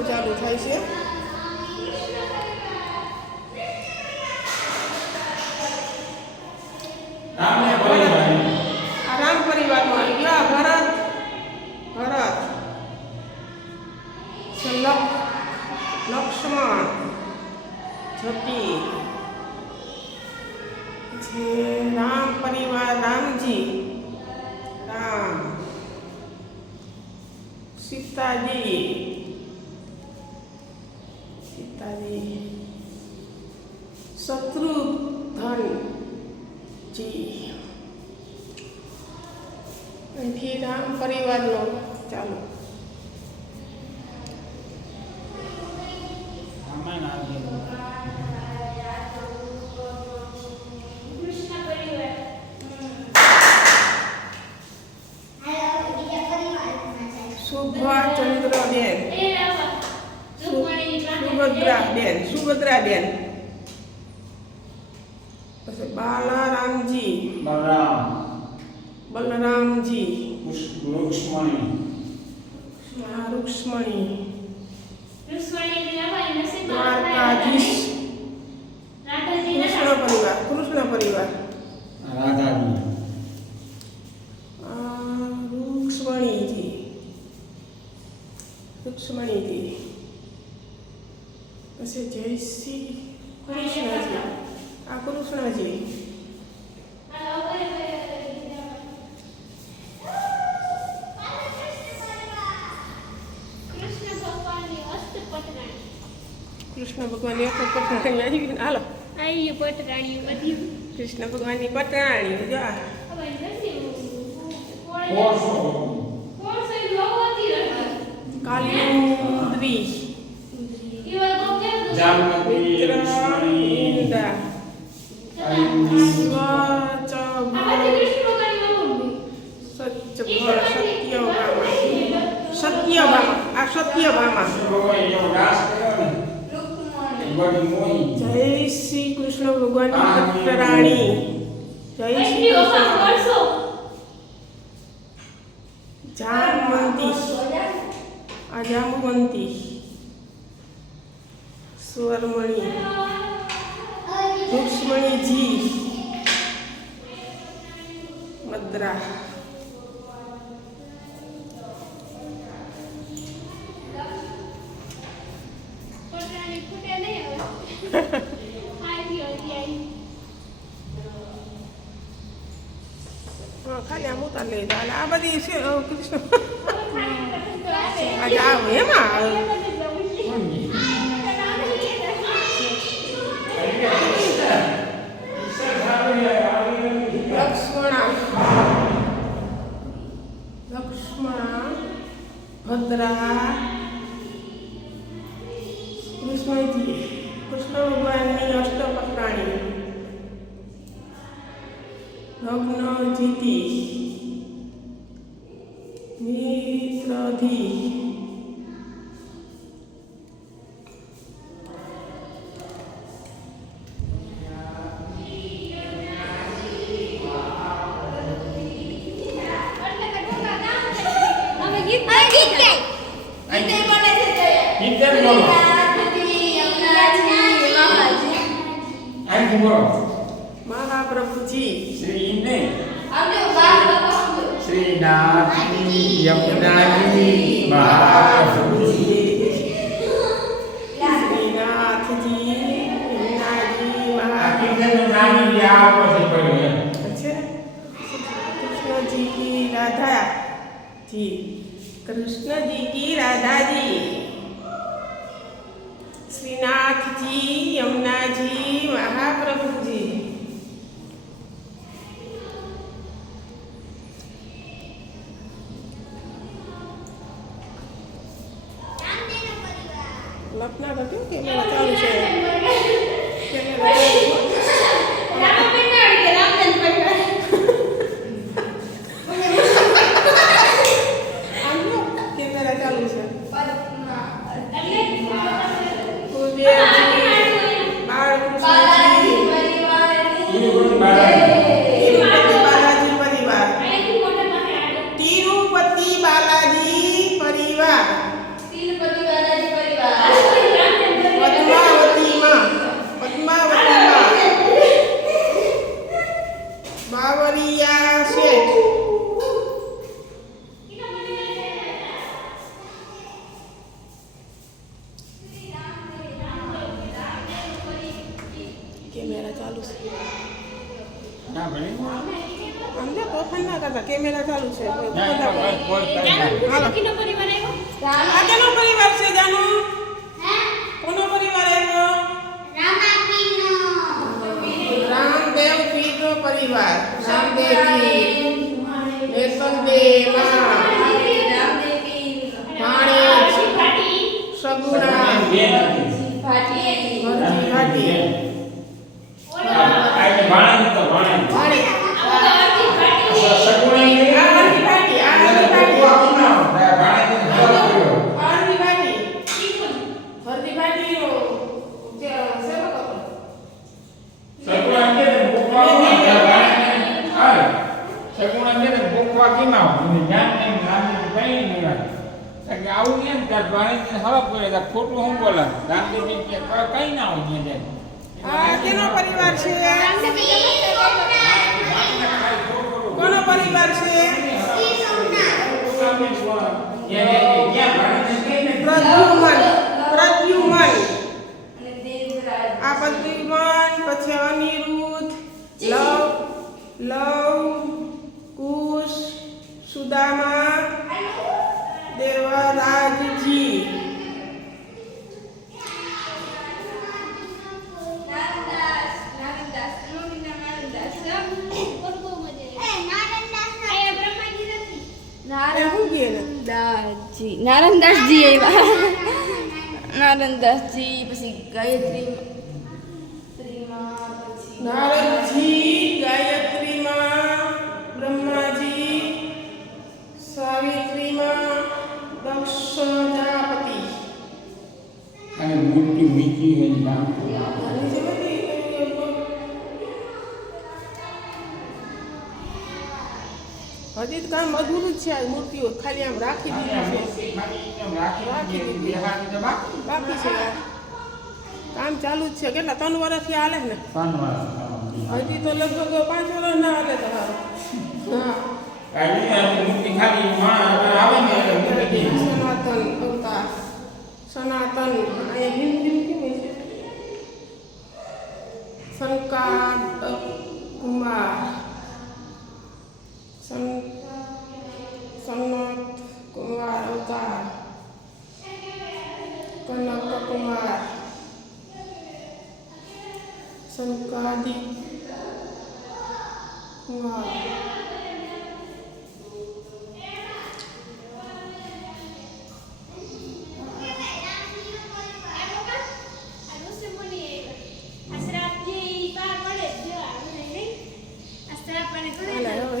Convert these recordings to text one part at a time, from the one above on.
પાછું ચાલુ થાય છે. રામ પરિવારમાં આવી ગયા. ભરત લક્ષ્મણ જપી છે. રામ પરિવાર રામજી રામ સીતાજી શત્રુઘ્નજી. અહીંથી રામ પરિવારનો ચાલો. સુભાચંદ્રબેન, સુભદ્રાબેન, પછી બાલારામજી, બલરામજી, રૂક્ષ્મણી, દ્વારકાધીશ, કૃષ્ણ પરિવાર, રૂક્ષ્મણીજી, પછી જય શ્રી કૃષ્ણજી. આ કૃષ્ણજી, કૃષ્ણ ભગવાનની પટરાણી આવી ગઈ. હાલો આવી પટરાણી બધી કૃષ્ણ ભગવાનની પટરાણી. જો કાલિંદ્રી, સત્યભામા. જય શ્રી કૃષ્ણ ભગવાનની પટરાણી. જય શ્રી કૃષ્ણ. જામવંતી, સ્વરમણી, રૂક્ષ્મણીજી, મદ્રા, ખાલી આમ ઉતાર લઈ જાય. આ બધી કૃષ્ણ એમાં લક્ષ્મણા, ભદ્રા, કૃષ્ણજી, કૃષ્ણ ભગવાનની અષ્ટપટરાણી, લગ્નજીતી, મિત્રધી, મહાપ્રભુજી, શ્રીનાથજી, યમુનાજી, મહાપ્રભુજી, શ્રીનાથજી, યમુનાજી, कृष्ण जी की राधा जी, कृष्ण जी की राधा जी, श्रीनाथ जी, यमुना जी, महाप्रभु जी. लपना बटू के मेरा चालू से कैमरा चालू से तिरुपति बालाजी परिवार ના ભણી સમજો તોફાન ના કરતા કેમેરા ચાલુ છે કોઈ ના બધા કોઈ કોઈ કઈ ના હાલો. આ કેનો પરિવાર છે જાનુ કોનો પરિવાર આવ્યો રામદેવ પીરનો પરિવાર રામદેવી નેસંદેવ પાણી સગુણા બેન ઘરથી ઘાટી આ ભાણા તો ભાણા પાણી સગુણી આ ઘરથી ઘાટી આ ઘરથી ઘાટી ઘરથી ઘાટી ઘરથી ઘાટી નો સેવક હતો સગુણા કે બુકવા આ સગુણા કે બુકવા કિના મને જ્ઞાન ને નામ કઈ નહીં વાત કે આવું કેમ કર ભાણી હવા પડે ખોટું હું બોલા રામદેવ કે કઈ ના હોય ને આ કેનો પરિવાર છે કોનો પરિવાર છે પ્રદ્યુમન પ્રદ્યુમન આ પ્રદ્યુમન પછી અનિરુદ્ધ લવ કુશ સુદામા દેવરાજજી નારાયણદાસજી આવ્યા નારાયણદાસજી પછી ગાયત્રી નારદજી ગાયત્રીમાં બ્રહ્માજી સાવિત્રીમાં દક્ષ પ્રજાપતિ અને મૂર્તિ મીઠી હોય નામ હજી તો કામ અધૂરું જ છે આ મૂર્તિઓ ખાલી આમ રાખી દીધી છે બાકી છે કામ ચાલુ જ છે કેટલા 3 વર્ષથી હાલે ને હજી તો લગભગ 5 વર્ષ ના હાલે તો સનાતન અવતાર સનાતન અહીંયા હિન્દી કેમ છે સંકાદ કુમાર સનત કુમાર અવતાર કનક કુમાર સંકાદિક કુમાર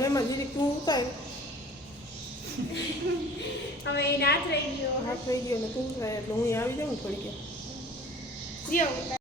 એમાં જીરીક તું ઉતાર હવે નાચ રહી ગયો હાથ થઈ ગયો ને તું ઉતાર એટલે હું અહીં આવી જાઉં ને થોડીક જ્યો